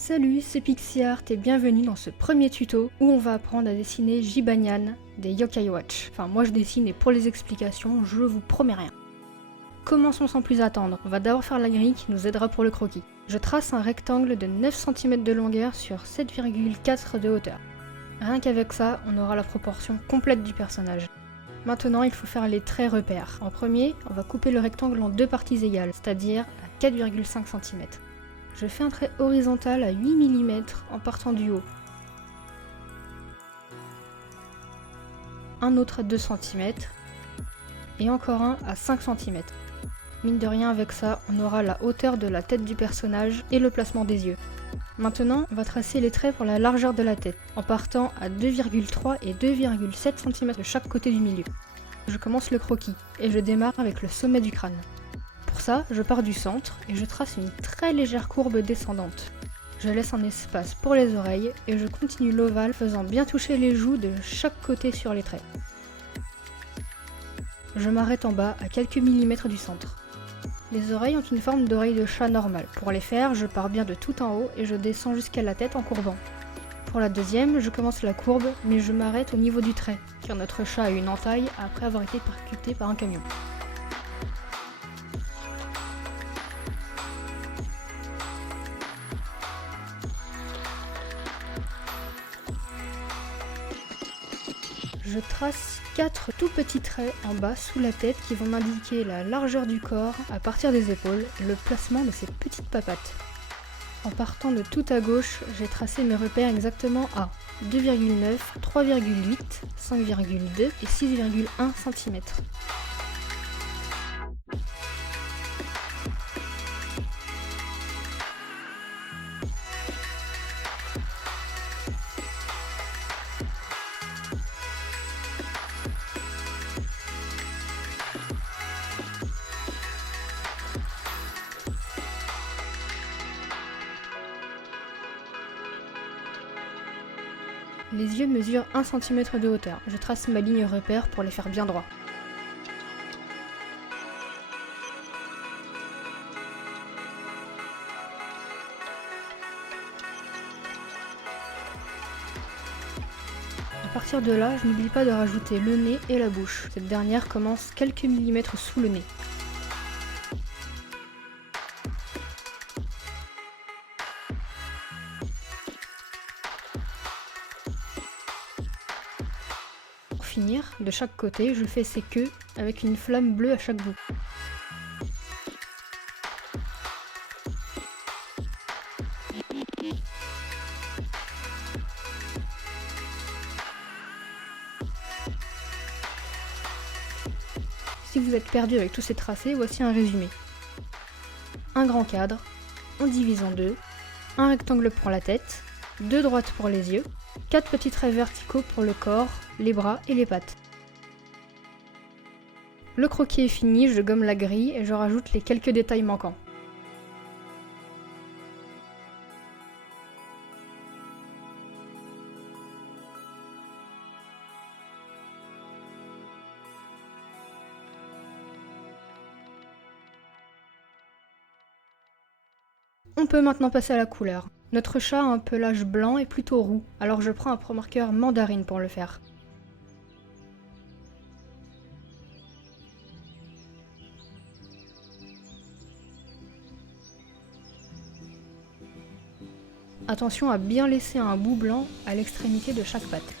Salut, c'est Pixiart et bienvenue dans ce premier tuto où on va apprendre à dessiner Jibanyan des Yokai Watch. Enfin, moi je dessine et pour les explications, je vous promets rien. Commençons sans plus attendre, on va d'abord faire la grille qui nous aidera pour le croquis. Je trace un rectangle de 9 cm de longueur sur 7,4 de hauteur. Rien qu'avec ça, on aura la proportion complète du personnage. Maintenant, il faut faire les traits repères. En premier, on va couper le rectangle en deux parties égales, c'est-à-dire à 4,5 cm. Je fais un trait horizontal à 8 mm en partant du haut. Un autre à 2 cm et encore un à 5 cm. Mine de rien, avec ça, on aura la hauteur de la tête du personnage et le placement des yeux. Maintenant, on va tracer les traits pour la largeur de la tête, en partant à 2,3 et 2,7 cm de chaque côté du milieu. Je commence le croquis, et je démarre avec le sommet du crâne. Pour ça, je pars du centre, et je trace une très légère courbe descendante. Je laisse un espace pour les oreilles, et je continue l'ovale, faisant bien toucher les joues de chaque côté sur les traits. Je m'arrête en bas, à quelques millimètres du centre. Les oreilles ont une forme d'oreille de chat normale. Pour les faire, je pars bien de tout en haut et je descends jusqu'à la tête en courbant. Pour la deuxième, je commence la courbe, mais je m'arrête au niveau du trait, car notre chat a une entaille après avoir été percuté par un camion. Je trace 4 tout petits traits en bas sous la tête qui vont m'indiquer la largeur du corps à partir des épaules et le placement de ces petites papates. En partant de tout à gauche, j'ai tracé mes repères exactement à 2,9, 3,8, 5,2 et 6,1 cm. Les yeux mesurent 1 cm de hauteur. Je trace ma ligne repère pour les faire bien droits. À partir de là, je n'oublie pas de rajouter le nez et la bouche. Cette dernière commence quelques millimètres sous le nez. Pour finir, de chaque côté, je fais ses queues avec une flamme bleue à chaque bout. Si vous êtes perdu avec tous ces tracés, voici un résumé. Un grand cadre, on divise en deux, un rectangle pour la tête, deux droites pour les yeux, 4 petits traits verticaux pour le corps, les bras et les pattes. Le croquis est fini, je gomme la grille et je rajoute les quelques détails manquants. On peut maintenant passer à la couleur. Notre chat a un pelage blanc et plutôt roux, alors je prends un pro-marqueur mandarine pour le faire. Attention à bien laisser un bout blanc à l'extrémité de chaque patte.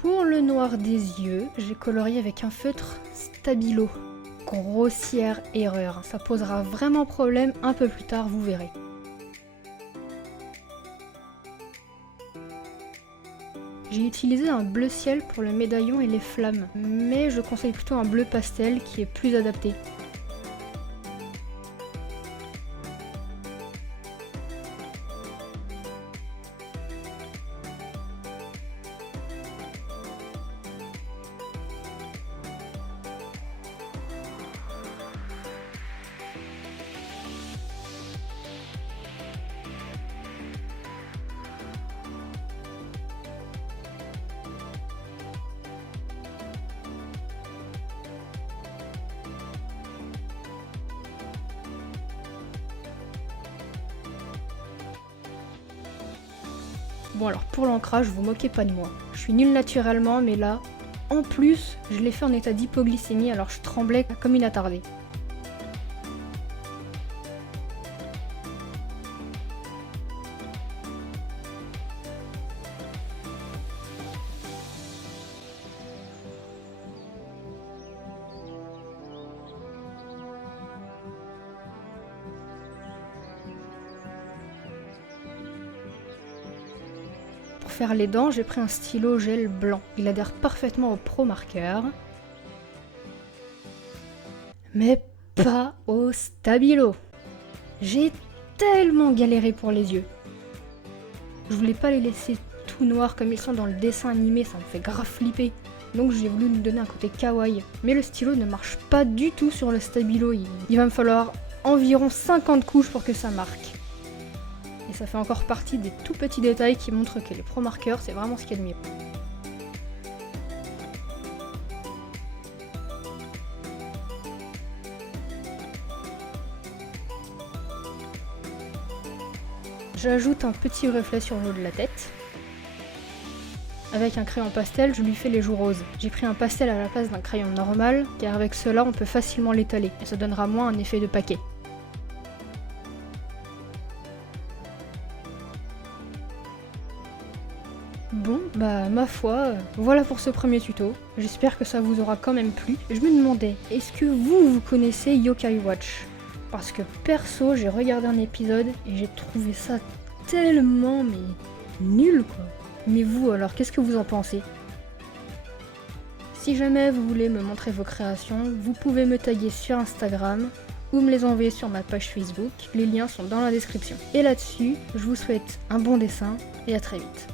Pour le noir des yeux, j'ai colorié avec un feutre Stabilo. Grossière erreur, ça posera vraiment problème un peu plus tard, vous verrez. J'ai utilisé un bleu ciel pour le médaillon et les flammes, mais je conseille plutôt un bleu pastel qui est plus adapté. Bon alors pour l'ancrage, vous moquez pas de moi. Je suis nulle naturellement, mais là, en plus, je l'ai fait en état d'hypoglycémie, alors je tremblais comme une attardée. Pour faire les dents, j'ai pris un stylo gel blanc. Il adhère parfaitement au Pro Marker. Mais pas au Stabilo. J'ai tellement galéré pour les yeux. Je voulais pas les laisser tout noirs comme ils sont dans le dessin animé, ça me fait grave flipper. Donc j'ai voulu lui donner un côté kawaii. Mais le stylo ne marche pas du tout sur le Stabilo. Il va me falloir environ 50 couches pour que ça marque. Et ça fait encore partie des tout petits détails qui montrent que les Pro Markers, c'est vraiment ce qu'il y a de mieux. J'ajoute un petit reflet sur le haut de la tête. Avec un crayon pastel, je lui fais les joues roses. J'ai pris un pastel à la place d'un crayon normal, car avec cela on peut facilement l'étaler, et ça donnera moins un effet de paquet. Bon, bah ma foi, voilà pour ce premier tuto. J'espère que ça vous aura quand même plu. Je me demandais, est-ce que vous connaissez Yokai Watch? Parce que perso, j'ai regardé un épisode et j'ai trouvé ça tellement nul quoi. Mais vous alors, qu'est-ce que vous en pensez? Si jamais vous voulez me montrer vos créations, vous pouvez me taguer sur Instagram ou me les envoyer sur ma page Facebook. Les liens sont dans la description. Et là-dessus, je vous souhaite un bon dessin et à très vite.